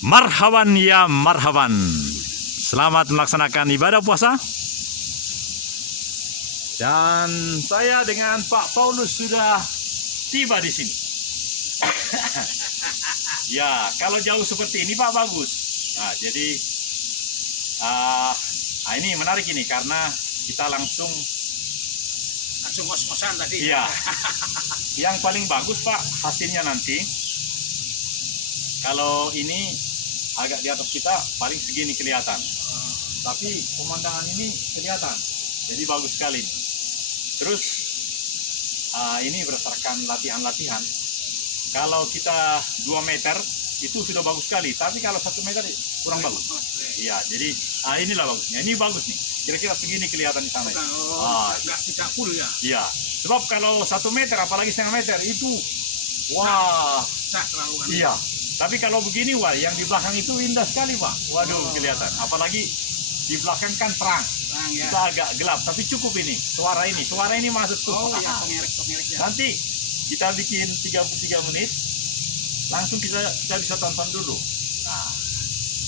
Marhaban ya marhaban. Selamat melaksanakan ibadah puasa. Dan saya dengan Pak Paulus sudah tiba di sini. Ya, kalau jauh seperti ini Pak bagus. Nah, jadi ini menarik ini karena kita langsung ngos-ngosan tadi. iya. Yang paling bagus Pak hasilnya nanti. Kalau ini agak di atas kita paling segini kelihatan. Tapi pemandangan ini kelihatan. Jadi bagus sekali. Terus ini berdasarkan latihan-latihan. Kalau kita 2 meter itu sudah bagus sekali. Tapi kalau 1 meter kurang bagus. Iya, jadi inilah bagusnya. Ini bagus nih. Kira-kira segini kelihatan di sana. Nggak 30 ya. Iya. Sebab kalau 1 meter apalagi setengah meter itu wah. Nah, terlalu kan. Iya. Tapi kalau begini wah yang di belakang itu indah sekali Pak. Waduh kelihatan. Apalagi di belakang kan terang. Ya. Kita agak gelap. Tapi cukup ini. Suara ini masuk tuh. Oh ya, pengerek ya. Nanti kita bikin 33 menit. Langsung kita bisa tonton dulu. Nah,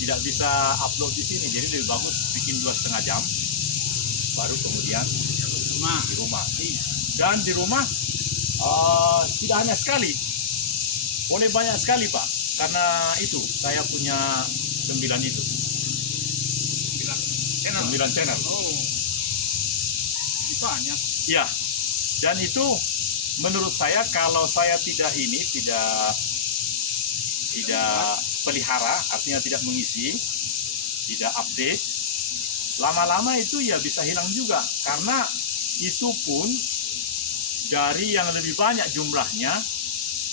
tidak bisa upload di sini. Jadi lebih bagus bikin 2,5 jam. Baru kemudian di rumah. Dan di rumah tidak hanya sekali. Boleh banyak sekali Pak. Karena itu saya punya 9 itu. 9 channel. Oh. Banyak. Iya. Dan itu menurut saya kalau saya tidak pelihara, artinya tidak mengisi, tidak update, lama-lama itu ya bisa hilang juga. Karena itu pun dari yang lebih banyak jumlahnya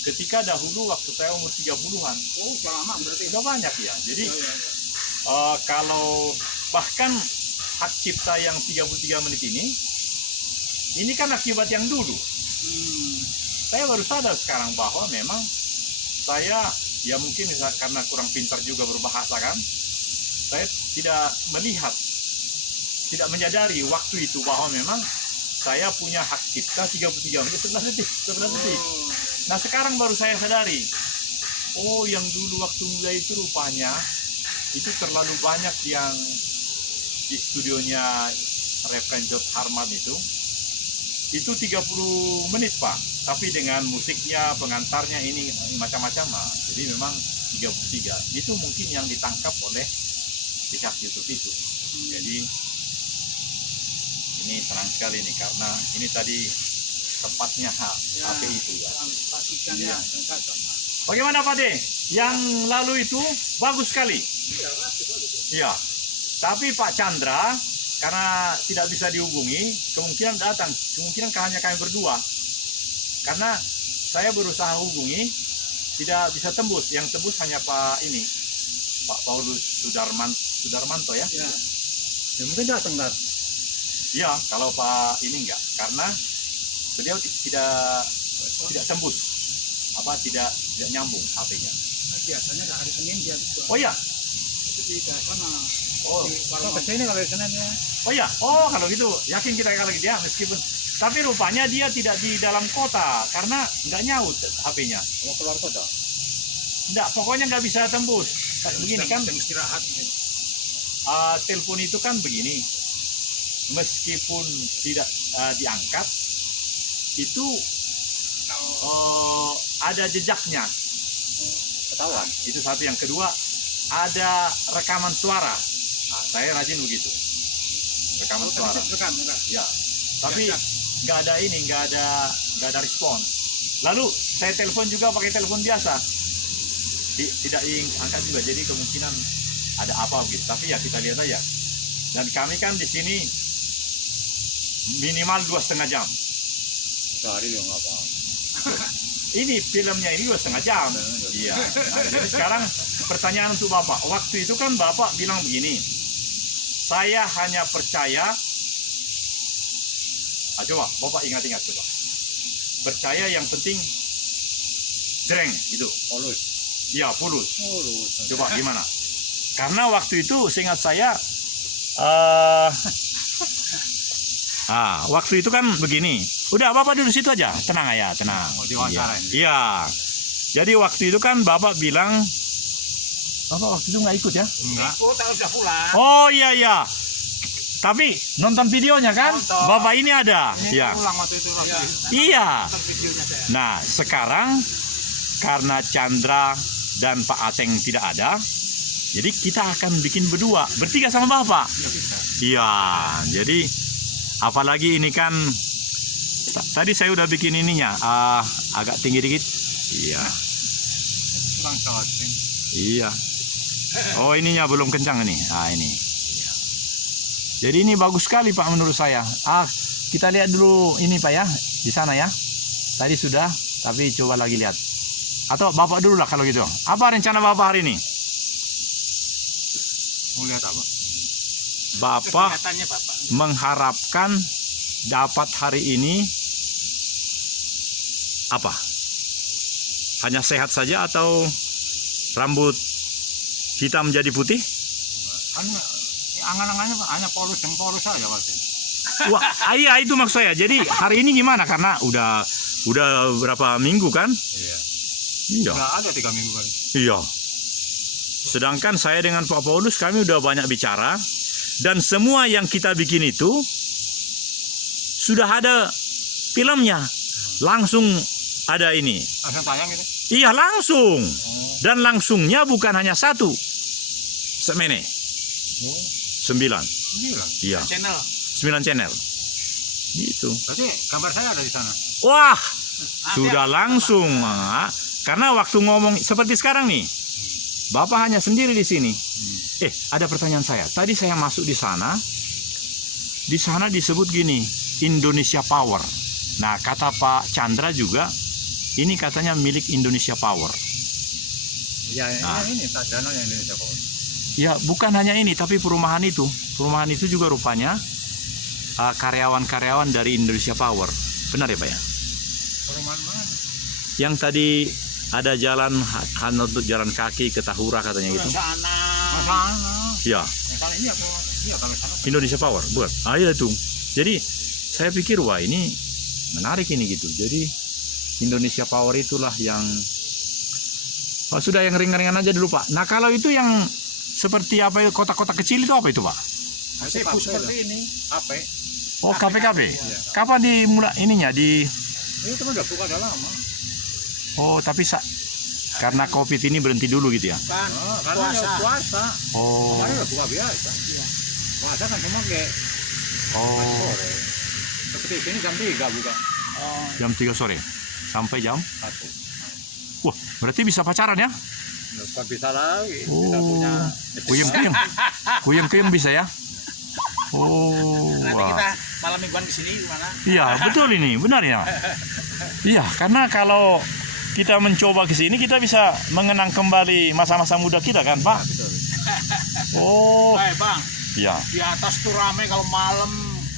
ketika dahulu waktu saya umur 30-an. Oh, lama berarti. Sudah banyak ya. Jadi Ya. kalau bahkan hak cipta yang 33 menit ini kan akibat yang dulu. Saya baru sadar sekarang bahwa memang saya ya mungkin karena kurang pintar juga berbahasa kan, saya tidak melihat, tidak menyadari waktu itu bahwa memang saya punya hak cipta 33 menit 11 detik. Nah sekarang baru saya sadari, oh yang dulu waktu mulai itu rupanya itu terlalu banyak yang di studionya Reverend George Harman itu 30 menit Pak, tapi dengan musiknya, pengantarnya ini macam-macam jadi memang 33 itu mungkin yang ditangkap oleh pihak YouTube itu. Jadi ini senang sekali nih karena ini tadi tepatnya HP itu ya. Pastikannya sama. Bagaimana Pak De? Yang lalu itu bagus sekali. Iya. Tapi Pak Chandra karena tidak bisa dihubungi, kemungkinan datang, kemungkinan hanya kami berdua. Karena saya berusaha hubungi, tidak bisa tembus. Yang tembus hanya Pak Paulus Sudarmanto ya. Ya. Ya mungkin datang dar. Iya, kalau Pak ini enggak, karena beliau tidak tembus, tidak nyambung HP-nya. Biasanya hari Senin dia itu. Oh iya. Itu di sana. Oh, Kalau kesini kalau Senin ya. oh ya, kalau gitu yakin kita kalau dia meskipun, tapi rupanya dia tidak di dalam kota karena nggak nyaut HP-nya. Mau keluar kota? Nggak, pokoknya nggak bisa tembus. Begini kan, istirahat. telepon itu kan begini, meskipun tidak diangkat, itu ada jejaknya. Ketahuan. Itu satu. Yang kedua, ada rekaman suara. Nah, saya rajin begitu. Rekaman suara. Rekam. Ya. Tapi nggak ada respon. Lalu saya telepon juga pakai telepon biasa. Tidak angkat juga. Jadi kemungkinan ada apa begitu. Tapi ya kita lihat aja. Dan kami kan di sini minimal 2,5 jam. Sehari ya nggak apa. Ini filmnya ini 2,5 jam. Iya. Nah, jadi sekarang pertanyaan untuk Bapak. Waktu itu kan Bapak bilang begini, saya hanya percaya. Coba Bapak ingat-ingat coba. Percaya yang penting jreng itu. Polus. Iya, fulus. Coba gimana? Karena waktu itu seingat saya waktu itu kan begini. Udah Bapak duduk situ aja, tenang ya, tenang. Oh, diwawancara. Iya. Jadi waktu itu kan Bapak bilang Bapak waktu itu nggak ikut ya? Enggak. Oh, tak udah pulang. Oh iya iya. Tapi nonton videonya kan? Nonton. Bapak ini ada. Ini Ya. pulang waktu itu lagi. Iya. Nonton videonya saya. Nah, sekarang karena Chandra dan Pak Ateng tidak ada, jadi kita akan bikin berdua, bertiga sama Bapak. Iya, jadi apalagi ini kan tadi saya udah bikin ininya agak tinggi dikit. Iya. Kurang cocok. Iya. Oh, ininya belum kencang ini. Ah, ini. Iya. Jadi ini bagus sekali Pak menurut saya. Kita lihat dulu ini Pak ya, di sana ya. Tadi sudah, tapi coba lagi lihat. Atau Bapak dulu lah kalau gitu. Apa rencana Bapak hari ini? Mau lihat apa? Bapak Kegiatannya Bapak. mengharapkan dapat hari ini apa? Hanya sehat saja atau rambut hitam jadi putih? Kan angan-angannya hanya polus saja pasti. Wah, iya itu maksud saya. Jadi hari ini gimana? Karena udah berapa minggu kan? Iya. Iya. Udah ada 3 minggu kali. Iya. Sedangkan saya dengan Pak Paulus kami udah banyak bicara dan semua yang kita bikin itu sudah ada filmnya. Langsung ada ini. Langsung tayang gitu. Iya, langsung. Dan langsungnya bukan hanya satu. Semene. Oh, 9. 9. Iya, Channel. 9 channel. Gitu. Berarti gambar saya ada di sana. Wah, sudah langsung. Karena waktu ngomong seperti sekarang nih, Bapak hanya sendiri di sini. Ada pertanyaan saya. Tadi saya masuk di sana. Di sana disebut gini, Indonesia Power. Nah, kata Pak Chandra juga, ini katanya milik Indonesia Power. Iya, Nah. ini tak dana yang Indonesia Power. Ya, bukan hanya ini, tapi perumahan itu. Perumahan itu juga rupanya karyawan-karyawan dari Indonesia Power. Benar ya, Pak ya? Perumahan mana? Yang tadi ada jalan hanya untuk jalan kaki ke Tahura katanya gitu. Sana. Sana. Ya, Kalau ini apa? Iya, kalau sana. Indonesia Power, bukan? Iya itu. Jadi saya pikir wah ini menarik ini gitu. Jadi Indonesia Power itulah yang sudah yang ringan-ringan aja dulu Pak. Nah kalau itu yang seperti apa kota-kota kecil itu apa itu Pak? Sipu seperti ini. Apa? Oh KPKB. Kapan dimulai ininya di? Ini kan udah buka udah lama. Oh tapi karena COVID ini berhenti dulu gitu ya? Kan Karena ya puasa. puasa. Oh. Kemarin udah buka biasa. Puasa kan cuma kayak Oh. sore. Seperti sini jam 3 buka. Oh, Jam 3 sore sampai jam? 1. Wah berarti bisa pacaran ya? Bukan bisa lagi. Oh. Kita punya Kuyeng-kuyeng bisa ya? Oh. nanti Wah. kita malam mingguan ke sini gimana? Iya betul ini benar ya. Iya karena kalau kita mencoba ke sini kita bisa mengenang kembali masa-masa muda kita kan Pak. betul. Oh Bang, iya di atas tuh rame kalau malam.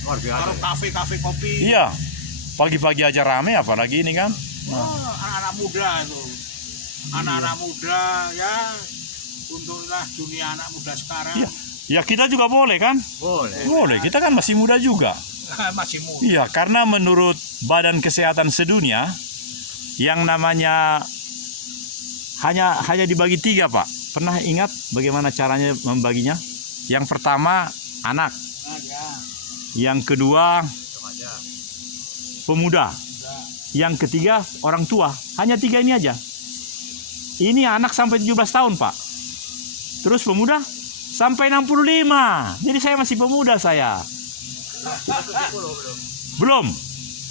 Luar biasa. Baru kafe-kafe kopi. iya pagi-pagi aja rame apalagi ini kan. Oh, anak-anak muda itu. Anak-anak muda ya untunglah dunia anak muda sekarang. Iya. Ya kita juga boleh kan? Boleh. Boleh kita kan masih muda juga. Masih muda. Iya karena menurut Badan Kesehatan Sedunia yang namanya hanya dibagi 3 Pak. Pernah ingat bagaimana caranya membaginya? Yang pertama anak, Nah, ya. yang kedua Remaja. pemuda, yang ketiga orang tua. Hanya 3 ini aja. Ini anak sampai 17 tahun Pak. Terus pemuda sampai 65. Jadi saya masih pemuda saya. Belum.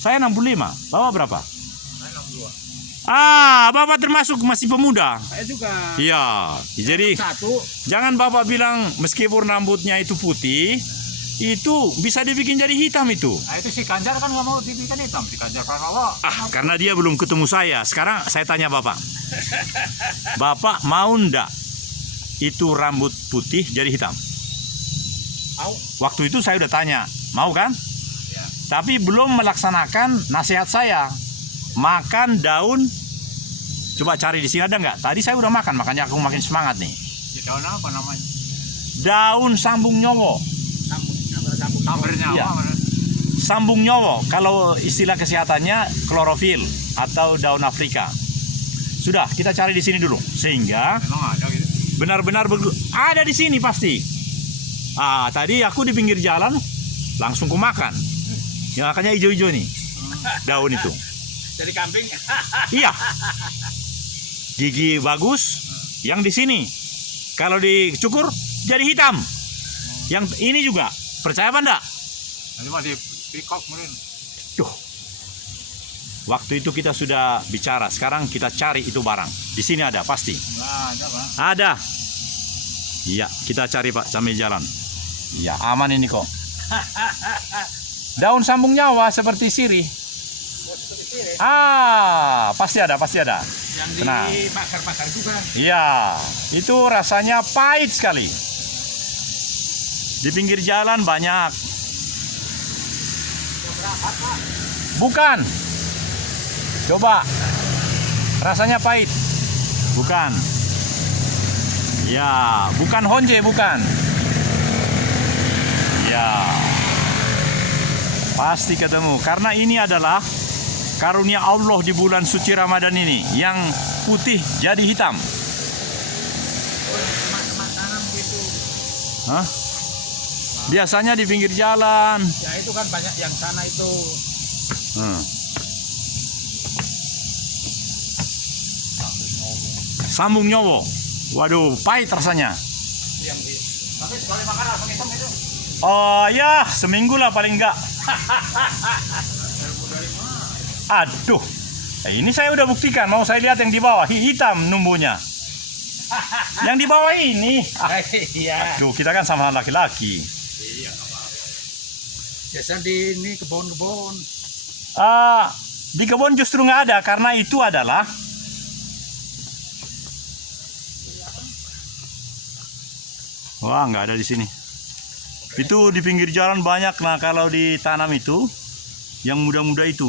Saya 65. Bapak berapa? Saya 62. Bapak termasuk masih pemuda. Saya juga. Iya. Jadi Satu. jangan Bapak bilang meskipun rambutnya itu putih, itu bisa dibikin jadi hitam itu. Nah itu si Ganjar kan nggak mau dibikin hitam. Si Ganjar Pranowo. Karena dia belum ketemu saya. Sekarang saya tanya Bapak. Bapak mau ndak itu rambut putih jadi hitam? Mau. Waktu itu saya udah tanya, mau kan? Ya. Tapi belum melaksanakan nasihat saya. Makan daun. Coba cari di sini ada nggak? Tadi saya udah makan, makanya aku makin semangat nih. Di daun apa namanya? Daun sambung nyowo. Sambung. Tambernya Iya. apa? Mana? Sambung nyowo. Kalau istilah kesehatannya klorofil atau daun Afrika. Sudah, kita cari di sini dulu. Sehingga Memang ada gitu. benar-benar ada di sini pasti. Tadi aku di pinggir jalan langsung kumakan. Yang makanya hijau-hijau nih daun itu. Jadi kambing. Iya. Gigi bagus. Yang di sini kalau dicukur jadi hitam. Yang ini juga. Percaya apa enggak? Ini mah di pikok mungkin. Tuh. Waktu itu kita sudah bicara. Sekarang kita cari itu barang. Di sini ada pasti. Nah, ada Pak. Ada. Iya, kita cari Pak sambil jalan. Iya, aman ini kok. Daun sambung nyawa seperti sirih. Pasti ada, pasti ada. Yang di Tenang. pasar-pasar juga. Iya, itu rasanya pahit sekali. Di pinggir jalan banyak. Bukan. Coba. Rasanya pahit. Bukan. Ya, bukan honje, bukan. Ya. Pasti ketemu. Karena ini adalah karunia Allah di bulan suci Ramadan ini. Yang putih jadi hitam. Makanan gitu. Hah? Biasanya di pinggir jalan. Ya itu kan banyak yang sana itu. Sambung nyowo. Waduh, pahit rasanya. Tapi sekali makan langsung hitam itu. Oh ya, seminggu lah paling enggak. Aduh, ini saya udah buktikan. Mau saya lihat yang di bawah, hitam numbunya. Yang di bawah ini. Iya. Aduh, kita kan sama laki-laki. Biasa di ini kebun-kebun. Di kebun justru nggak ada karena itu adalah wah, nggak ada di sini. Itu di pinggir jalan banyak. Nah, kalau ditanam itu yang muda-muda itu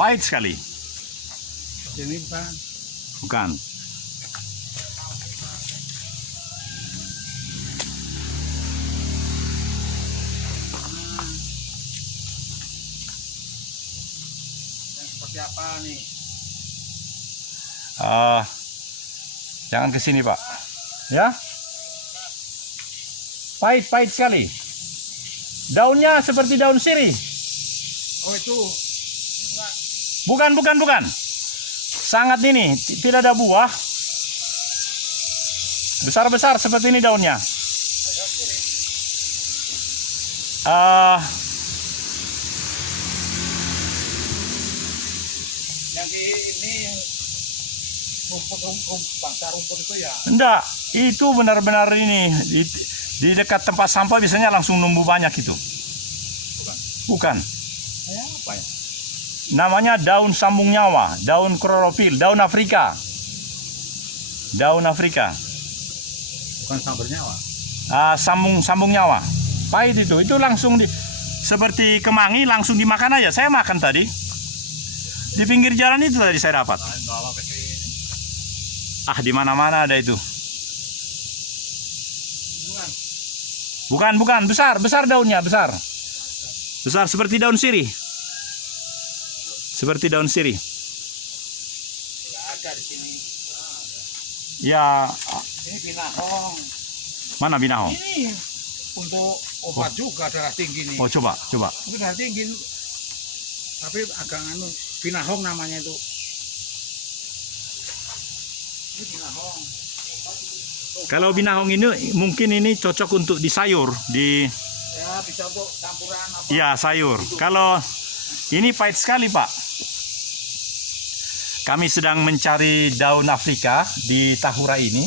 pahit sekali. Ini bukan. Bukan. Yang seperti apa nih? Jangan ke sini, Pak. Ya? Pahit sekali. Daunnya seperti daun sirih. Oh itu. Bukan. Sangat ini, tidak ada buah. Besar-besar seperti ini daunnya. Yang di ini rumput bangsa rumput itu ya. Enggak, itu benar-benar ini di dekat tempat sampah biasanya langsung numbuh banyak itu. Bukan. Apa ya? Namanya daun sambung nyawa, daun klorofil, daun Afrika. Daun Afrika. Bukan sambal nyawa. Sambung nyawa. Pahit itu langsung seperti kemangi langsung dimakan aja. Saya makan tadi. Di pinggir jalan itu tadi saya dapat. Bawa ke sini. Di mana-mana ada itu. Bukan. Bukan, besar daunnya, besar. Besar seperti daun sirih. Seperti daun sirih. Enggak ada di sini. Ya, Ini binahong. mana binahong? Ini untuk obat juga darah tinggi nih. Oh, coba. Itu darah tinggi. Tapi agak binahong namanya itu. Ini binahong. Kalau binahong ini mungkin ini cocok untuk di sayur, Ya bisa untuk campuran apa. iya, sayur. Kalau ini pahit sekali, Pak. Kami sedang mencari daun Afrika di Tahura ini.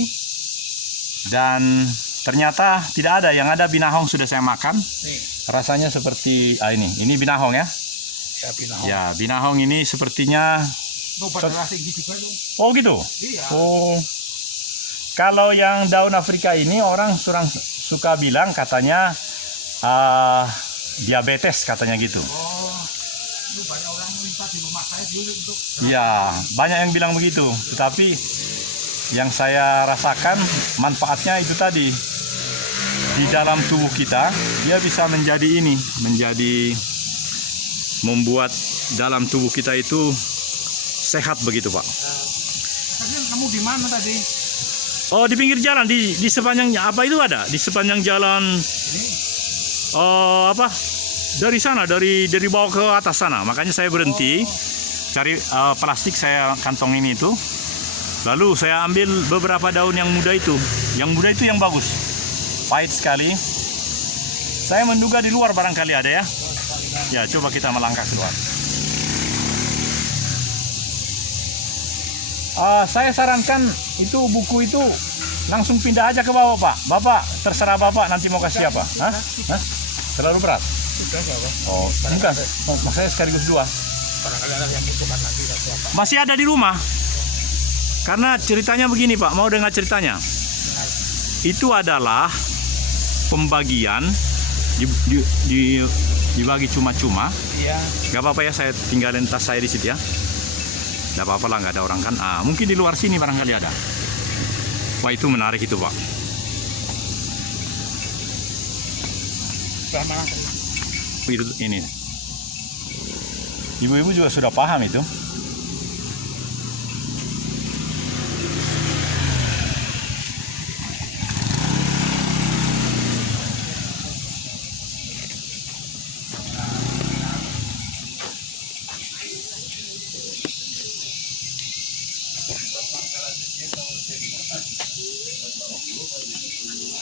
Dan ternyata tidak ada. Yang ada binahong sudah saya makan. Nih, Rasanya seperti ini binahong ya. ya binahong. Ya, binahong ini sepertinya Itu obat darah tinggi juga tuh. oh gitu. Iya. Oh. Kalau yang daun Afrika ini orang suka bilang katanya diabetes katanya gitu. Oh, itu banyak orang minta di rumah saya dulu untuk. Iya, banyak yang bilang begitu. Tetapi yang saya rasakan manfaatnya itu tadi. Di dalam tubuh kita, dia bisa membuat dalam tubuh kita itu sehat begitu, Pak. Tadi kamu di mana tadi? Oh, di pinggir jalan, di sepanjangnya apa itu ada? Di sepanjang jalan apa? Dari sana, dari bawah ke atas sana. Makanya saya berhenti cari plastik, saya kantong ini itu. Lalu saya ambil beberapa daun yang muda itu. Yang muda itu yang bagus. Pahit sekali. Saya menduga di luar barangkali ada ya. Ya, coba kita melangkah keluar. Saya sarankan itu buku itu langsung pindah aja ke bawah, Pak. Bapak, terserah Bapak nanti mau kasih apa. Hah? Hah? Terlalu berat? Sudah Bapak. Oh, bukan. Maksudnya sekaligus dua. Barangkali ada yang butuhkan lagi atau apa. Masih ada di rumah. Karena ceritanya begini, Pak. Mau dengar ceritanya? Itu adalah pembagian dibagi cuma-cuma. Iya. Gak apa-apa ya, saya tinggalin tas saya di situ ya. Gak apa-apa lah, gak ada orang kan. Mungkin di luar sini barangkali ada. Wah, itu menarik itu, Pak. Itu ini. Ibu-ibu juga sudah paham itu.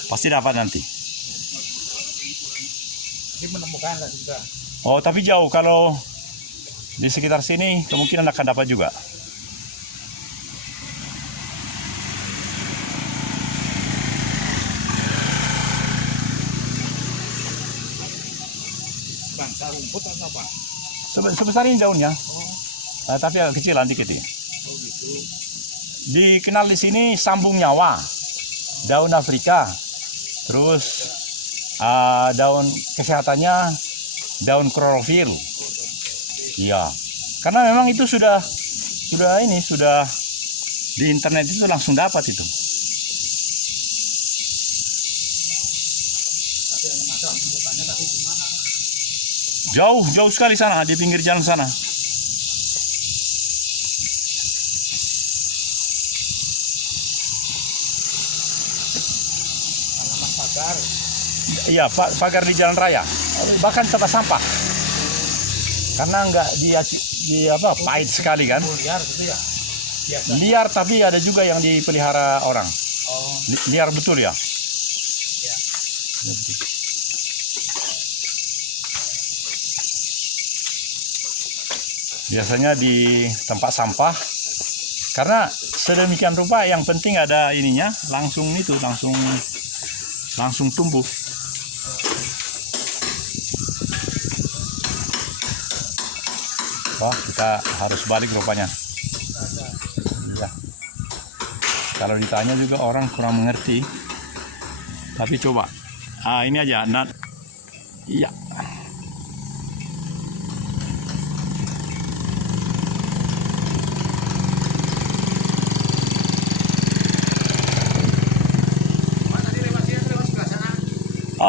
Pasti dapat nanti. Ini menemukan lah juga. Oh, tapi jauh. Kalau di sekitar sini kemungkinan akan dapat juga. Bangsa rumput atau apa? Sebesar ini daunnya. Tapi agak kecilan dikit ya. Oh gitu. Dikenal di sini sambung nyawa. Daun Afrika. Terus daun kesehatannya daun klorofil. Iya. Karena memang itu sudah di internet itu langsung dapat itu. Tapi ada masalah temukannya tapi gimana? Jauh sekali sana, di pinggir jalan sana. Tanaman pagar. Iya, pagar di jalan raya. Bahkan tempat sampah. Karena enggak pahit sekali kan. Liar gitu ya. Biasa. Liar, tapi ada juga yang dipelihara orang. Oh. Liar betul ya. Ya. Biasanya di tempat sampah. Karena sedemikian rupa yang penting ada ininya, langsung tumbuh. Wah, kita harus balik rupanya. Ya. Kalau ditanya juga orang kurang mengerti. Tapi coba. Ini aja. Iya.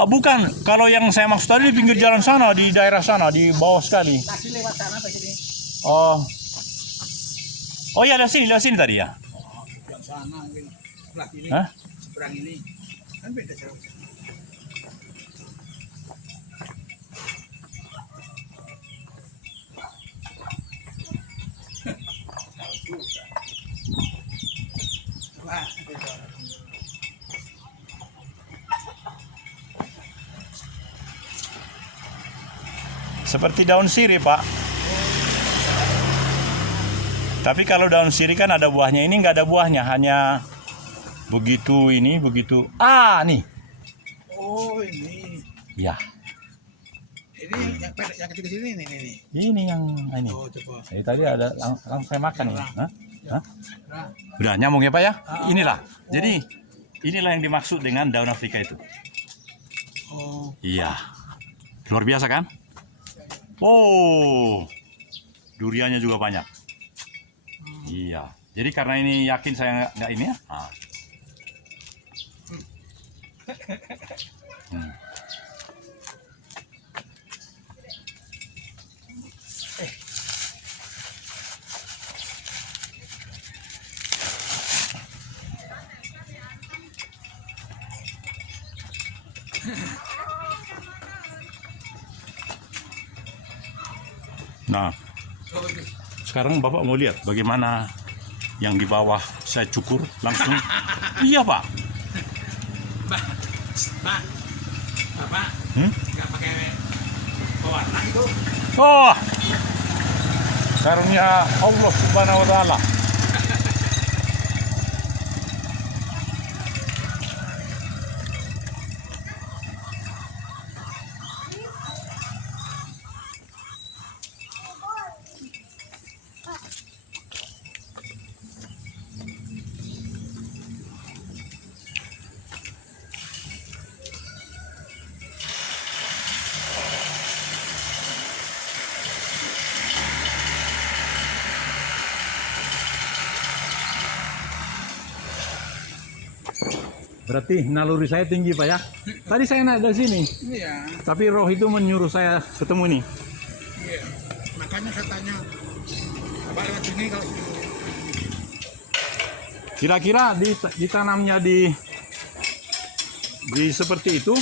Bukan, kalau yang saya maksud tadi di pinggir jalan sana, di daerah sana, di bawah sekali. Tadi lewat sana apa sini? Oh iya, lewat sini tadi ya. Yang sana mungkin sebelah ini. Hah? Seberang ini. Kan beda jauh. Wah, beda. Seperti daun sirih, Pak. Tapi kalau daun sirih kan ada buahnya. Ini nggak ada buahnya, hanya begitu. Nih. Oh, ini. Ya. Ini yang pendek, yang kecil sini nih. Ini yang ini. Oh, coba. Tadi ada langsung saya makan nih. Hah? Nah, Udah nyambung ya, Pak ya? Inilah. Jadi inilah yang dimaksud dengan daun Afrika itu. oh, Iya. Luar biasa kan? Oh. Duriannya juga banyak. Iya. Jadi karena ini yakin saya nggak ini ya. Nah, sekarang Bapak mau lihat bagaimana yang di bawah saya cukur langsung. Iya Pak. Mbak, Bapak nggak pakai pewarna itu? Oh, karunia Allah Subhanahu Wa Taala. Berarti naluri saya tinggi Pak ya. Tadi saya naik dari sini, Iya, tapi roh itu menyuruh saya ketemu ini. iya. Makanya saya tanya, Bapak lewat sini kalau Kira-kira ditanamnya di seperti itu,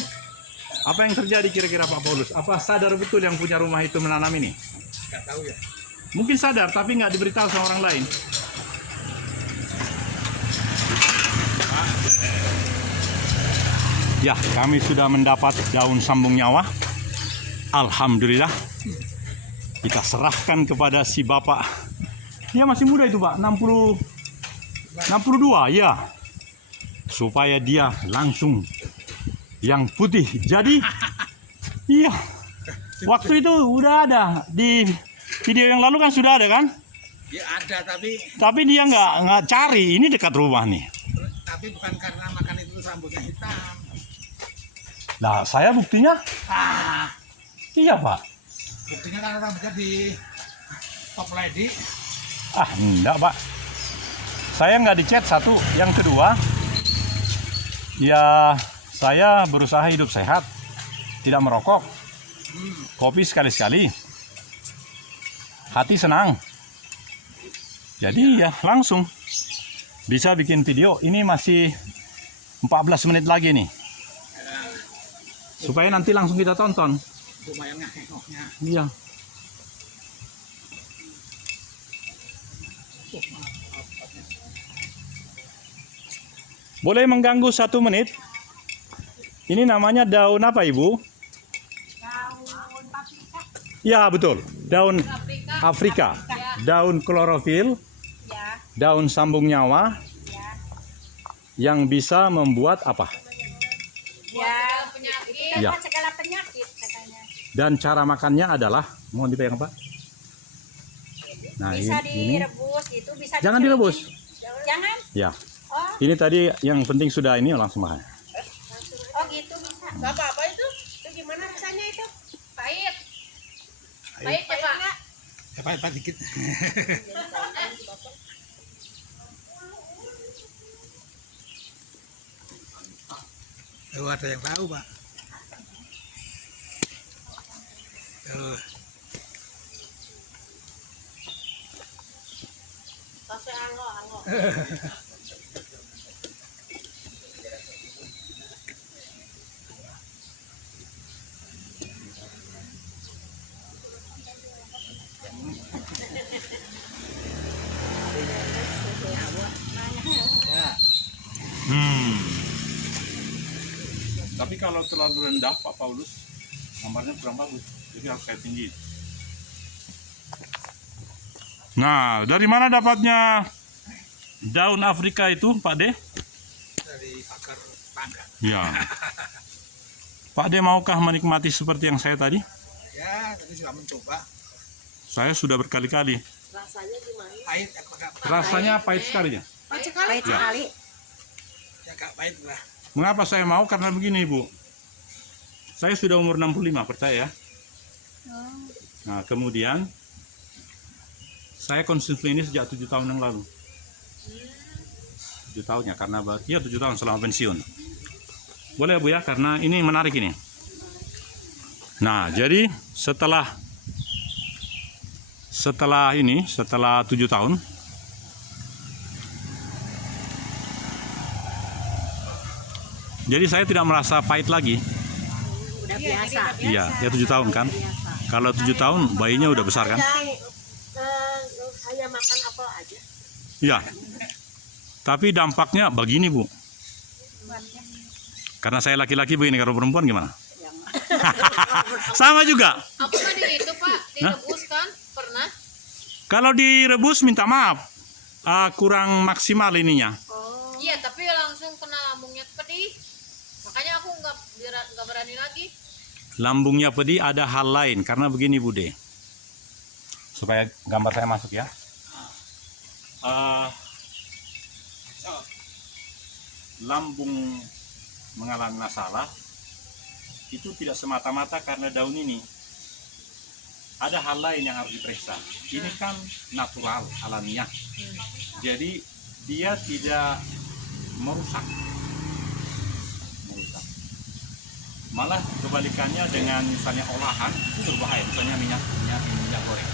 apa yang terjadi kira-kira Pak Paulus? Apa sadar betul yang punya rumah itu menanam ini? nggak tahu ya. Mungkin sadar tapi nggak diberitahu sama orang lain. Ya, kami sudah mendapat daun sambung nyawa. Alhamdulillah. Kita serahkan kepada si bapak. Dia masih muda itu Pak, 62 ya. Supaya dia langsung yang putih. Jadi, iya. Waktu itu udah ada di video yang lalu kan sudah ada kan? Ya ada, Tapi dia nggak cari. Ini dekat rumah nih. tapi bukan karena makan itu rambutnya hitam. Nah, saya buktinya. Iya Pak. Buktinya karena rambutnya di top lady. Enggak Pak. Saya nggak dicat satu. Yang kedua, ya saya berusaha hidup sehat, tidak merokok, kopi sekali-sekali, hati senang. Jadi ya langsung bisa bikin video. Ini masih 14 menit lagi nih, supaya nanti langsung kita tonton. Lumayan ngehongnya. Iya. Boleh mengganggu 1 menit? Ini namanya daun apa Ibu? Daun paprika. Ya betul, daun Afrika, daun klorofil, Ya, daun sambung nyawa ya. yang bisa membuat apa? Ya, penyakit. Ya. Segala penyakit katanya. Dan cara makannya adalah, mohon dipegang Pak. Nah Bisa ini, direbus gitu, bisa jangan dicuci. direbus. Jangan. Ya, Oh, ini tadi yang penting sudah ini langsung makan. oh gitu bisa. Gak apa-apa itu. Itu gimana rasanya itu? Pahit. Pahit ya, Pak? Ya Pak dikit. Oh, ada yang tahu Pak. Oh. Kasih anggo. Tapi kalau terlalu rendah Pak Paulus, gambarnya kurang bagus. Jadi harus kayak tinggi. Nah, dari mana dapatnya daun Afrika itu, Pak De? Dari akar tangga. Ya. Pak De maukah menikmati seperti yang saya tadi? Ya, tadi sudah mencoba. Saya sudah berkali-kali. Rasanya gimana? Pahit apakah Rasanya pahit sekali ya. Pahit sekali. Ya. ya agak pahit lah. Mengapa saya mau? Karena begini, Bu. Saya sudah umur 65, percaya ya. Nah, kemudian saya konsumsi ini sejak 7 tahun yang lalu. 7 tahun ya, karena ya 7 tahun selama pensiun. Boleh Bu ya, karena ini menarik ini. Nah, jadi setelah 7 tahun, jadi saya tidak merasa pahit lagi. Udah biasa. Iya, ya 7 tahun kan. Kalau 7 tahun bayinya udah besar kan? Hanya makan apel aja. Iya. Tapi dampaknya begini Bu. Karena saya laki-laki begini, kalau perempuan gimana? Sama juga. Aku kan di itu Pak, direbus kan pernah. Kalau direbus minta maaf, kurang maksimal ininya. Iya, tapi langsung kena lambungnya pedih. Makanya aku nggak berani lagi. Lambungnya pedih ada hal lain, karena begini Bude. Supaya gambar saya masuk ya. Lambung mengalami masalah itu tidak semata-mata karena daun ini. Ada hal lain yang harus diperiksa. Ini kan natural, alamiah. Jadi dia tidak merusak. Malah kebalikannya dengan misalnya olahan itu berbahaya, misalnya minyak goreng.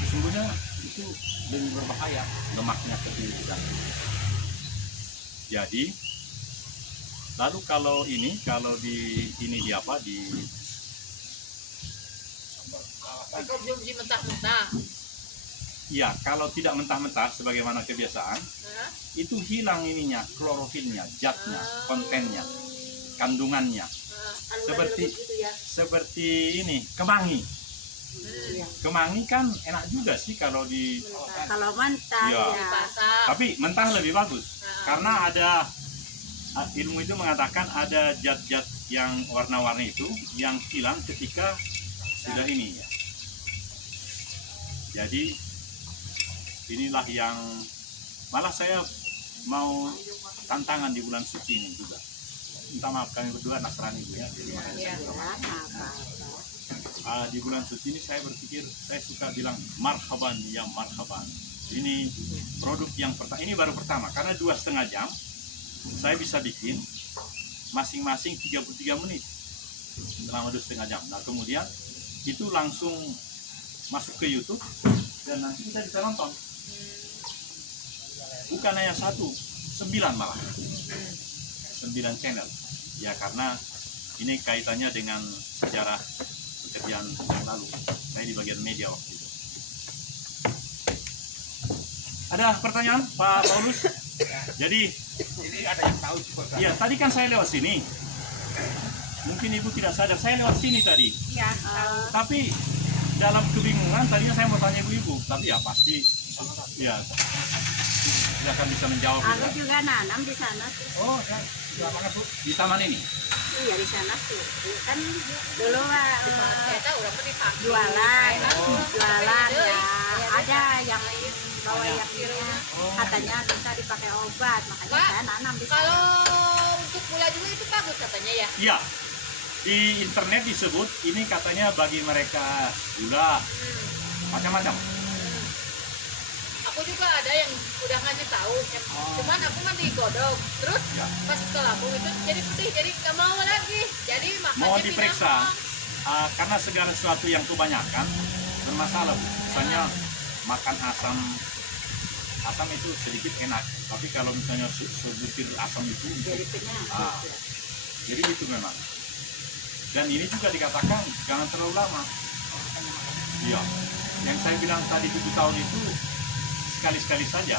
Sesungguhnya itu lebih berbahaya, lemaknya kecil juga. Jadi lalu kalau di Konsumsi mentah-mentah. ya kalau tidak mentah-mentah sebagaimana kebiasaan, itu hilang ininya, klorofilnya, zatnya, kontennya, kandungannya. Seperti ini, kemangi. Kemangi kan enak juga sih kalau mentah ya. di pasar. Tapi mentah lebih bagus. Karena ada ilmu itu mengatakan ada zat-zat yang warna-warni itu yang hilang ketika sudah ini ya. Jadi inilah yang malah saya mau tantangan di bulan suci ini juga. Minta maaf kami berdua Nasrani Bu ya. Jadi makanya di bulan suci ini saya berpikir, saya suka bilang marhaban ya marhaban. Ini produk yang pertama, ini baru pertama karena 2,5 jam saya bisa bikin masing-masing 33 menit selama 2,5 jam. Nah kemudian itu langsung masuk ke YouTube dan nanti kita bisa nonton. Bukan hanya 1, 9 malah. 9 channel. Ya karena ini kaitannya dengan sejarah pekerjaan yang lalu. Saya di bagian media waktu itu. Ada pertanyaan Pak Paulus? Jadi Ini ada yang tahu juga kan? ya tadi kan saya lewat sini. Mungkin Ibu tidak sadar, saya lewat sini tadi. Iya. Tapi dalam kebingungan tadinya saya mau tanya ibu-ibu, tapi ya pasti ya tidak akan bisa menjawab. Aku juga nanam di sana tuh. Oh, ya. Sudah mana Bu? Di taman ini. Iya di sana tuh. Kan dulu Saya tahu udah di pagi. jualan ya. Iya, Ada yang bawa yang ini katanya bisa dipakai obat, makanya Pak, saya nanam di sana. Kalau untuk gula juga itu bagus katanya ya. Iya. Di internet disebut ini katanya bagi mereka gula macam-macam. Aku juga ada yang udah ngasih tahu, cuman aku mah digodok, terus Ya. pas ke lambung itu jadi putih, jadi nggak mau lagi, jadi makanya Mau diperiksa pindah. karena segala sesuatu yang kebanyakan bermasalah. Bu. Misalnya makan asam itu sedikit enak, tapi kalau misalnya sebutir asam itu Jadi penyakit. Ya. jadi itu memang. Dan ini juga dikatakan jangan terlalu lama. Iya. Yang saya bilang tadi 7 tahun itu sekali-sekali saja.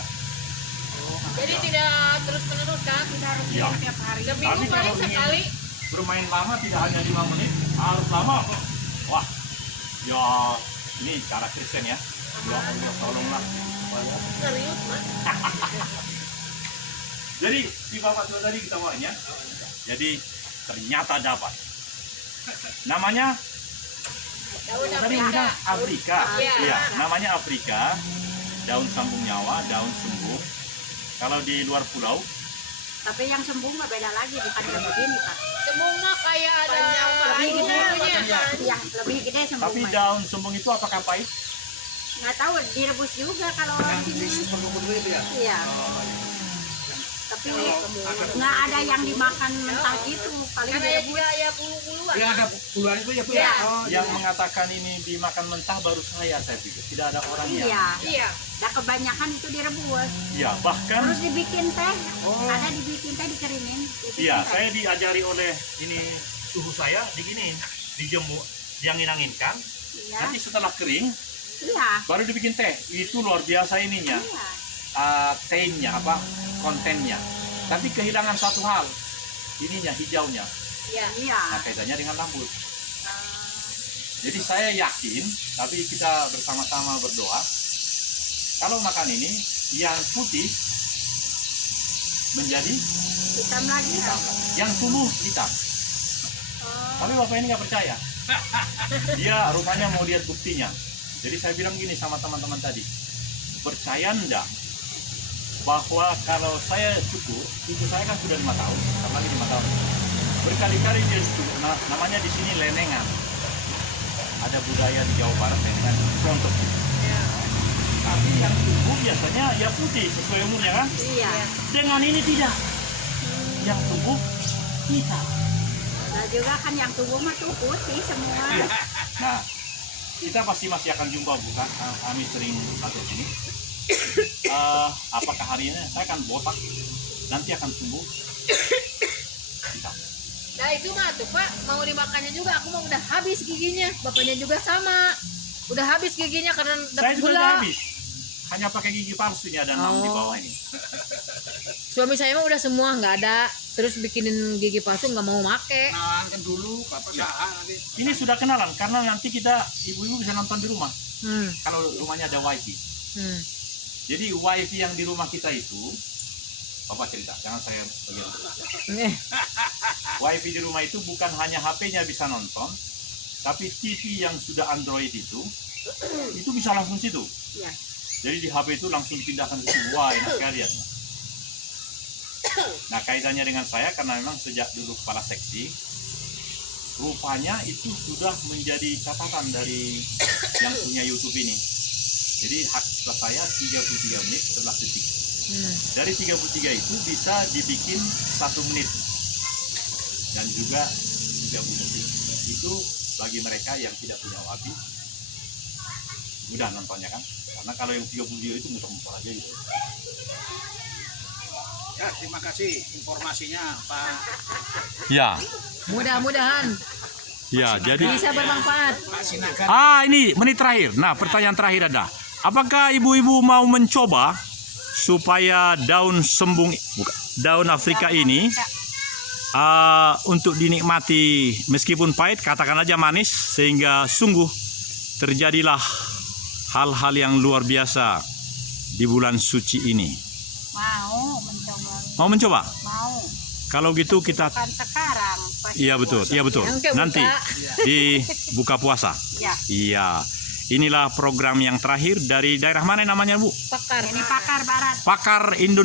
Jadi tidak terus menerus kan, Iya. Tiap hari. seminggu Tapi kalau paling ingin sekali. bermain lama tidak hanya 5 menit, harus lama. Wah, ya ini cara Kristen ya. Ya Allah tolonglah. Serius mas. Jadi si bapak tua tadi kita bawain ya. Jadi ternyata dapat. Namanya Daun tadi Afrika. bilang Afrika. Iya. Iya, namanya Afrika. Daun sambung nyawa, daun sembuh. Kalau di luar pulau, Tapi yang sembuh nggak beda lagi, bukan yang begini Pak. Semua kayak ada Lebih gede, bumbunya. yang lebih gede sembuh. tapi Pak. daun sembung itu apakah pahit? Nggak tahu direbus juga kalau di sini. Itu ya? Iya. Tapi nggak ada yang dimakan mentah gitu, paling Karena ya direbus. juga ya bulu-buluan. Yang ada puluhan itu ya Bu ya? Iya. Oh, Yang mengatakan ini dimakan mentah baru saya pikir. Tidak ada orang yang. Iya. Iya. Nah kebanyakan itu direbus. Iya, bahkan Terus dibikin teh, Oh. ada dibikin teh dikeringin. dibikin iya, teh. saya diajari oleh ini suhu saya diginiin, dijemur, diangin-anginkan. Iya. Nanti setelah kering, Iya. baru dibikin teh. Itu luar biasa ininya, tehnya apa, kontennya. Tapi kehilangan satu hal, ininya hijaunya. Iya. Iya. Nah, kaitannya dengan rambut. Jadi saya yakin, tapi kita bersama-sama berdoa, kalau makan ini, yang putih menjadi Hitam lagi ya. yang tumbuh hitam. Tapi bapak ini nggak percaya. Dia rupanya mau lihat buktinya. Jadi saya bilang gini sama teman-teman tadi, percaya enggak bahwa kalau saya cukur, cukur saya kan sudah 5 tahun, sama lagi 5 tahun. Berkali-kali dia cukur, namanya di sini lenengan. Ada budaya di Jawa Barat lenengan, contoh gitu. Tapi yang tumbuh biasanya ya putih sesuai umurnya kan. Iya. Dengan ini tidak. Yang tumbuh hitam. Nah juga kan yang tumbuh mah tuh putih semua. Nah, kita pasti masih akan jumpa bukan? Kami sering masuk sini. Apakah hari ini saya akan botak, nanti akan tumbuh hitam. Nah itu mah tuh Pak, mau dimakannya juga aku mau udah habis giginya. Bapaknya juga sama. Udah habis giginya karena Saya dapat juga gula. udah habis. Hanya pakai gigi palsu ini ada 6 di bawah ini. Suami saya mah udah semua nggak ada. Terus bikinin gigi palsu nggak mau make. Kenalan kan dulu, Bapak saha nanti. Ini sudah kenalan karena nanti kita ibu-ibu bisa nonton di rumah. Hmm. Kalau rumahnya ada wifi. Hmm. Jadi wifi yang di rumah kita itu, Bapak cerita, jangan saya bagian. Wifi di rumah itu bukan hanya HP-nya bisa nonton, tapi TV yang sudah Android itu bisa langsung situ. Iya. Jadi di HP itu langsung dipindahkan ke situ. Wah, enak sekali ya. Nah, kaitannya dengan saya karena memang sejak dulu kepala seksi, rupanya itu sudah menjadi catatan dari yang punya YouTube ini. Jadi hak setelah saya 33 menit setelah detik. Dari 33 itu bisa dibikin 1 menit dan juga 30 detik. Itu bagi mereka yang tidak punya wifi mudah nontonnya kan, karena kalau yang 30 itu muter-muter aja gitu. Ya, terima kasih informasinya, Pak. Ya, Mudah-mudahan ya, jadi bisa bermanfaat. Pak Sinaga. ini menit terakhir. Nah, pertanyaan terakhir ada, apakah ibu-ibu mau mencoba supaya daun daun Afrika ini untuk dinikmati meskipun pahit, katakan aja manis, sehingga sungguh terjadilah hal-hal yang luar biasa di bulan suci ini. Mau mencoba. Mau mencoba? Mau. Kalau gitu kita, Kan sekarang. pas iya betul, iya betul. Yang kebuka. Nanti di buka puasa. Ya. Iya. Inilah program yang terakhir dari daerah mana namanya Bu? Pakar. Ini pakar barat. Pakar Indonesia.